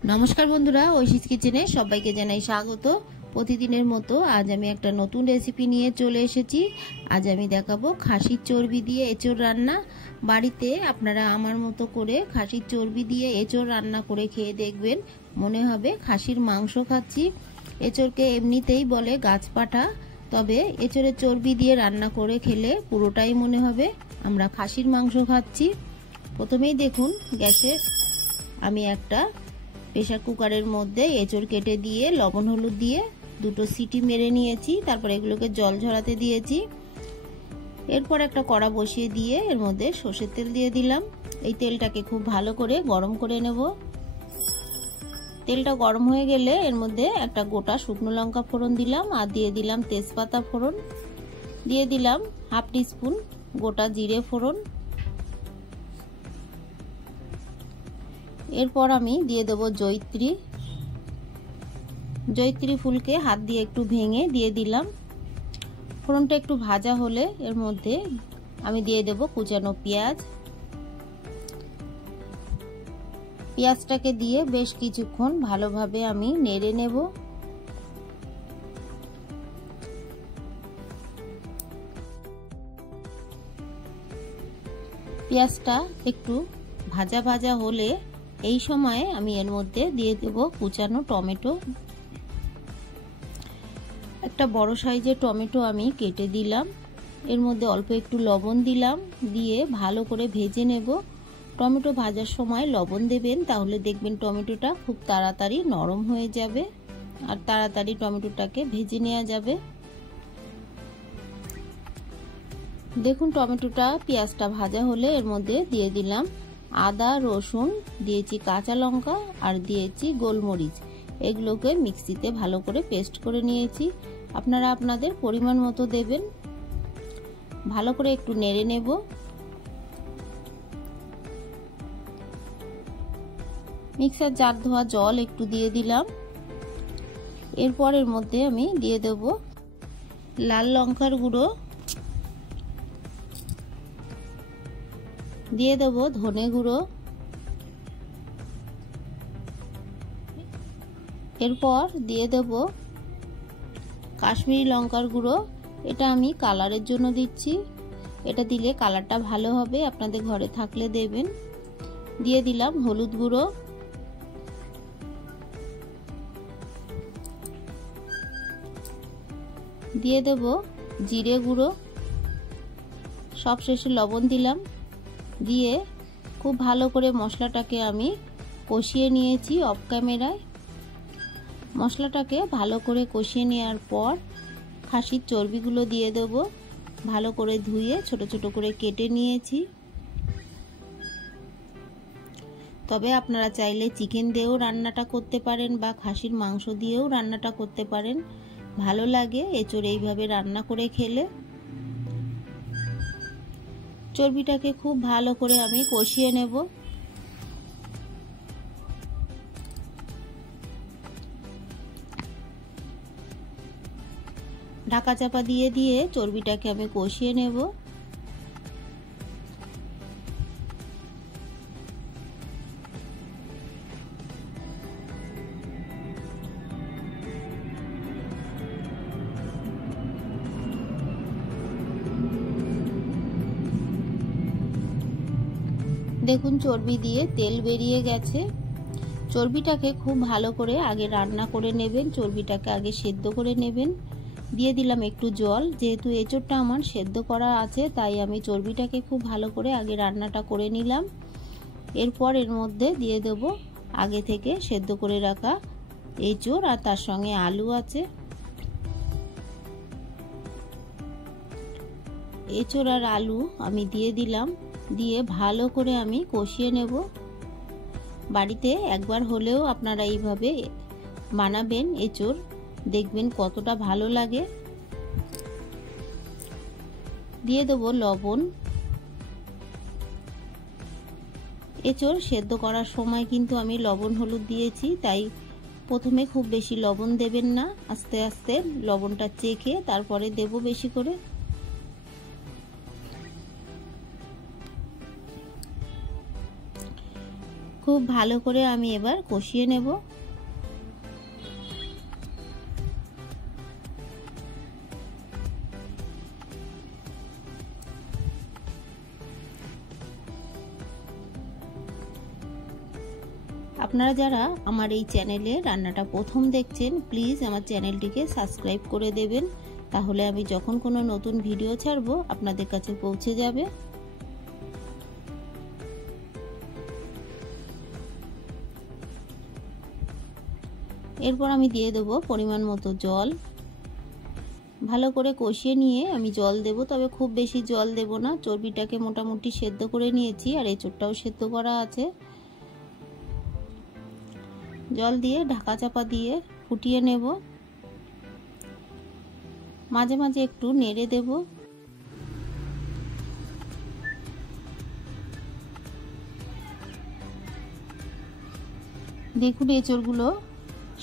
নমস্কার বন্ধুরা, ঐশীস কিচেনে সবাইকে জানাই স্বাগত। প্রতিদিনের মতো আজ আমি একটা নতুন রেসিপি নিয়ে চলে এসেছি। আজ আমি দেখাবো খাসির চর্বি দিয়ে এঁচোড় রান্না। বাড়িতে আপনারা আমার মতো করে খাসির চর্বি দিয়ে এঁচোড় রান্না করে খেয়ে দেখবেন, মনে হবে খাসির মাংস খাচ্ছি। এঁচোড়কে এমনিতেই বলে গাছপাঠা, তবে এঁচোড়ের চর্বি দিয়ে রান্না করে খেলে পুরোটাই মনে হবে আমরা খাসির মাংস খাচ্ছি। প্রথমেই দেখুন, গ্যাসে আমি একটা প্রেসার কুকারের মধ্যে এঁচোড় কেটে দিয়ে লবণ হলুদ দিয়ে দুটো সিটি মেরে নিয়েছি। তারপর এগুলোকে জল ঝরাতে দিয়েছি। এরপর একটা কড়া বসিয়ে দিয়ে এর মধ্যে সর্ষের তেল দিয়ে দিলাম। এই তেলটাকে খুব ভালো করে গরম করে নেব। তেলটা গরম হয়ে গেলে এর মধ্যে একটা গোটা শুকনো লঙ্কা ফোড়ন দিলাম, আর দিয়ে দিলাম তেজপাতা ফোড়ন, দিয়ে দিলাম হাফ টিস্পুন গোটা জিরে ফোড়ন। এরপর আমি দিয়ে দেবো জয়িত্রী ফুলকে হাত দিয়ে একটু ভেঙে দিয়ে দিলাম। ফোড়নটা একটু ভাজা হলে এর মধ্যে আমি দিয়ে দেবো কুচানো পেঁয়াজটাকে দিয়ে বেশ কিছুক্ষণ ভালোভাবে আমি নেড়ে নেব। পেঁয়াজটা একটু ভাজা ভাজা হলে এই সময়ে আমি এর মধ্যে দিয়ে দেব কুচানো টমেটো। একটা বড় সাইজের টমেটো আমি কেটে দিলাম। এর মধ্যে অল্প একটু লবণ দিলাম, দিয়ে ভালো করে ভেজে নেব। টমেটো ভাজার সময় লবণ দেবেন, তাহলে দেখবেন টমেটোটা খুব তাড়াতাড়ি নরম হয়ে যাবে আর তাড়াতাড়ি টমেটোটাকে ভেজে নেওয়া যাবে। দেখুন, টমেটোটা পেঁয়াজটা ভাজা হলে এর মধ্যে দিয়ে দিলাম আদা রসুন, দিয়েছি কাঁচা লঙ্কা আর দিয়েছি গোলমরিচ। এগুলোকে মিক্সিতে ভালো করে পেস্ট করে নিয়েছি। আপনারা আপনাদের পরিমাণ মতো দেবেন। ভালো করে একটু নেড়ে নেব। মিক্সার জার ধোয়া জল একটু দিয়ে দিলাম। এরপর এর মধ্যে আমি দিয়ে দেব লাল লঙ্কার গুঁড়ো, দিয়ে দেব ধনে গুঁড়ো, এরপর দিয়ে দেব কাশ্মীরি লঙ্কার গুঁড়ো। এটা আমি কালারের জন্য দিচ্ছি, এটা দিলে কালারটা ভালো হবে, আপনাদের ঘরে থাকলে দেবেন। দিয়ে দিলাম হলুদ গুঁড়ো, দিয়ে দেব জিরে গুঁড়ো, সবশেষে লবণ দিলাম। দিয়ে খুব ভালো করে মশলাটাকে আমি কষিয়ে নিয়েছি অফ ক্যামেরায়। মশলাটাকে ভালো করে কষিয়ে নেওয়ার পর খাসির চর্বিগুলো দিয়ে দেব। ভালো করে ধুয়ে ছোট ছোট করে কেটে নিয়েছি। তবে আপনারা চাইলে চিকেন দিয়েও রান্নাটা করতে পারেন বা খাসির মাংস দিয়েও রান্নাটা করতে পারেন, ভালো লাগে এঁচোড় এইভাবে রান্না করে খেলে। চর্বিটাকে খুব ভালো করে আমি কষিয়ে নেব। ঢাকা চাপা দিয়ে দিয়ে চর্বিটাকে আমি কষিয়ে নেব। দেখুন, চর্বি দিয়ে তেল বেরিয়ে গেছে। চর্বিটাকে খুব ভালো করে আগে রান্না করে নেবেন, চর্বিটাকে আগে সেদ্ধ করে নেবেন। দিয়ে দিলাম একটু জল, যেহেতু এঁচোড়টা আমার সেদ্ধ করা আছে তাই আমি চর্বিটাকে খুব ভালো করে আগে রান্নাটা করে নিলাম। এরপর এর মধ্যে দিয়ে দেব আগে থেকে সেদ্ধ করে রাখা এঁচোড়, আর তার সঙ্গে আলু আছে। এঁচোড় আর আলু আমি দিয়ে দিলাম, দিয়ে ভালো করে আমি কষিয়ে নেব। বাড়িতে একবার হলেও আপনারা এইভাবে বানাবেন এঁচোড়, দেখবেন কতটা ভালো লাগে। দিয়ে দেব লবণ। এঁচোড় সেদ্ধ করার সময় কিন্তু আমি লবণ হলুদ দিয়েছি, তাই প্রথমে খুব বেশি লবণ দেবেন না, আস্তে আস্তে লবণটা চেখে তারপরে দেব বেশি করে। খুব ভালো করে আমি এবার কষিয়ে নেব। আপনারা যারা আমার এই চ্যানেলে রান্নাটা প্রথম দেখছেন, প্লিজ আমার চ্যানেলটিকে সাবস্ক্রাইব করে দেবেন, তাহলে আমি যখন কোনো নতুন ভিডিও ছাড়বো আপনাদের কাছে পৌঁছে যাবে। এরপর আমি দিয়ে দেবো পরিমাণ মতো জল। ভালো করে কষিয়ে নিয়ে আমি জল দেব, তবে খুব বেশি জল দেব না। চর্বিটাকে মোটামুটি সেদ্ধ করে নিয়েছি আর এঁচোড়টাও সেদ্ধ করা আছে। জল দিয়ে ঢাকা চাপা দিয়ে ফুটিয়ে নেব। মাঝে মাঝে একটু নেড়ে দেব। দেখুন এঁচোড়গুলো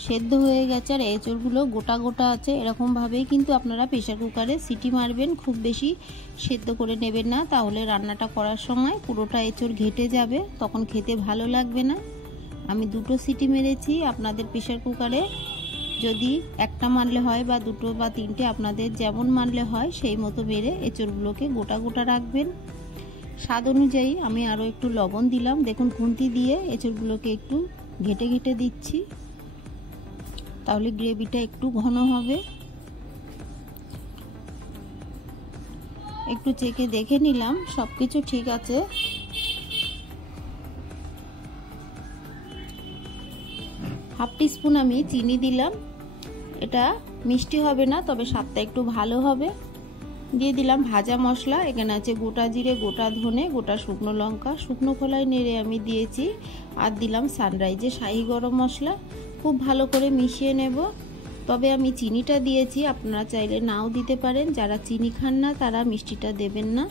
সেদ্ধ হয়ে গেছে আর এঁচোড়গুলো গোটা গোটা আছে। এরকম ভাবেই কিন্তু আপনারা প্রেসার কুকারে সিটি মারবেন, খুব বেশি সেদ্ধ করে নেবেন না, তাহলে রান্নাটা করার সময় পুরোটা এঁচোড় ঘেটে যাবে, তখন খেতে ভালো লাগবে না। আমি 2টো সিটি মেরেছি। আপনাদের প্রেসার কুকারে যদি একটা মারলে হয় বা 2টো বা 3টে, আপনাদের যেমন মারলে হয় সেই মতো মেরে এঁচোড়গুলোকে গোটা গোটা রাখবেন। স্বাদ অনুযায়ী আমি আরও একটু লবণ দিলাম। দেখুন খুন্তি দিয়ে এঁচোড়গুলোকে একটু ঘেটে ঘেটে দিচ্ছি, তাহলে গ্রেভিটা একটু ঘন হবে। একটু চেখে দেখে নিলাম সবকিছু ঠিক আছে। হাফ টিস্পুন আমি চিনি দিলাম। এটা মিষ্টি হবে না, তবে স্বাদটা একটু ভালো হবে। দিয়ে দিলাম ভাজা মশলা। এখানে আছে গোটা জিরে, গোটা ধনে, গোটা শুকনো লঙ্কা, শুকনো খোলায় নেড়ে আমি দিয়েছি। আর দিলাম সানরাইজের শাহি গরম মশলা। খুব ভালো করে মিশিয়ে নেব। তবে আমি চিনিটা দিয়েছি, আপনারা চাইলে নাও দিতে পারেন। যারা চিনি খান না তারা মিষ্টিটা দেবেন না।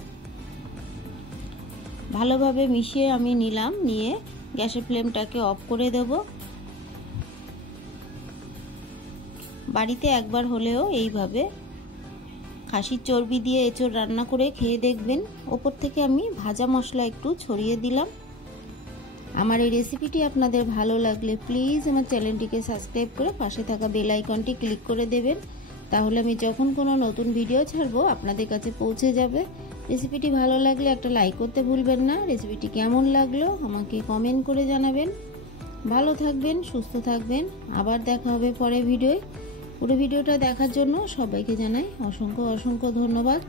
ভালোভাবে মিশিয়ে আমি নিলাম, নিয়ে গ্যাসের ফ্লেমটাকে অফ করে দেব। বাড়িতে একবার হলেও এইভাবে খাসির চর্বি দিয়ে এঁচোড় রান্না করে খেয়ে দেখবেন। ওপর থেকে আমি ভাজা মশলা একটু ছড়িয়ে দিলাম। আমার এই রেসিপিটি আপনাদের ভালো লাগলে প্লিজ আমার চ্যানেলটিকে সাবস্ক্রাইব করে পাশে থাকা বেল আইকনটি ক্লিক করে দেবেন, তাহলে আমি যখন কোনো নতুন ভিডিও ছাড়বো আপনাদের কাছে পৌঁছে যাবে। রেসিপিটি ভালো লাগলে একটা লাইক করতে ভুলবেন না। রেসিপিটি কেমন লাগলো আমাকে কমেন্ট করে জানাবেন। ভালো থাকবেন, সুস্থ থাকবেন। আবার দেখা হবে পরের ভিডিওয়। পুরো ভিডিওটা দেখার জন্য সবাইকে জানাই অসংখ্য অসংখ্য ধন্যবাদ।